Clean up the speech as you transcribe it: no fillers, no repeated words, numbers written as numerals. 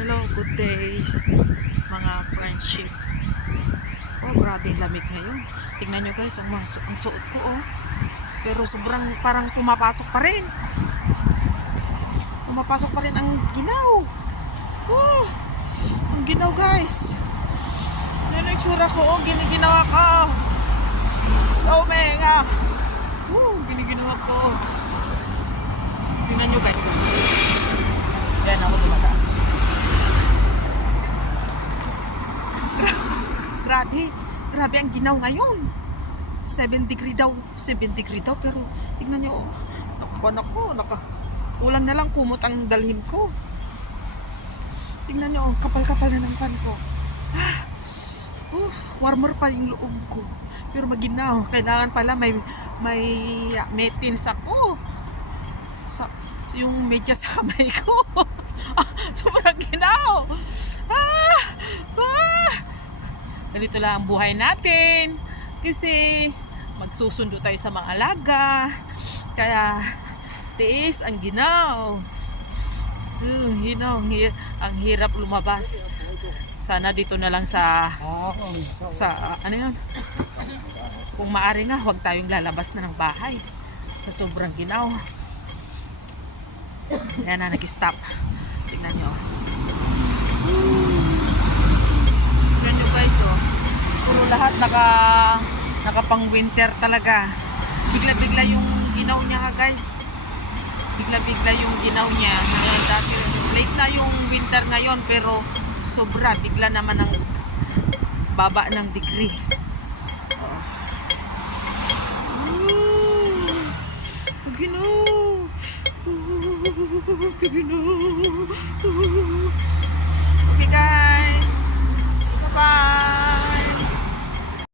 Hello, good day mga friendship. Oh, grabe yung lamig ngayon. Tingnan nyo guys, ang suot ko oh. Pero sobrang parang pumapasok pa rin. Pumapasok pa rin ang ginaw. Oh, ang ginaw guys. Yan ang itsura ko oh, giniginawa ko. Oh, menga. Giniginawa ko. Tingnan nyo guys. Yan ako tumaga. Grabe ang ginaw ngayon. 7 degree daw pero tingnan niyo ulang na lang kumot ang dalhin ko. Tingnan niyo, kapal-kapal na ng pan ko. Warmer pa yung loob ko. Pero maginaw, kailangan pala may metins ako. Yung medyas sa kamay ko. Sobrang ginaw. Ganito lang ang buhay natin kasi magsusundo tayo sa mga alaga, kaya tiis ang ginaw. Ang hirap lumabas. Sana dito na lang sa ano yun, kung maaari nga huwag tayong lalabas na ng bahay sa sobrang ginaw. Yan na, nag-stop. Tingnan nyo guys, oh. Puro lahat nakapang winter talaga. Bigla-bigla yung ginaw niya ha guys. Bigla-bigla yung ginaw niya. Dati late na yung winter ngayon pero sobra bigla naman ang baba ng degree. Ginaw.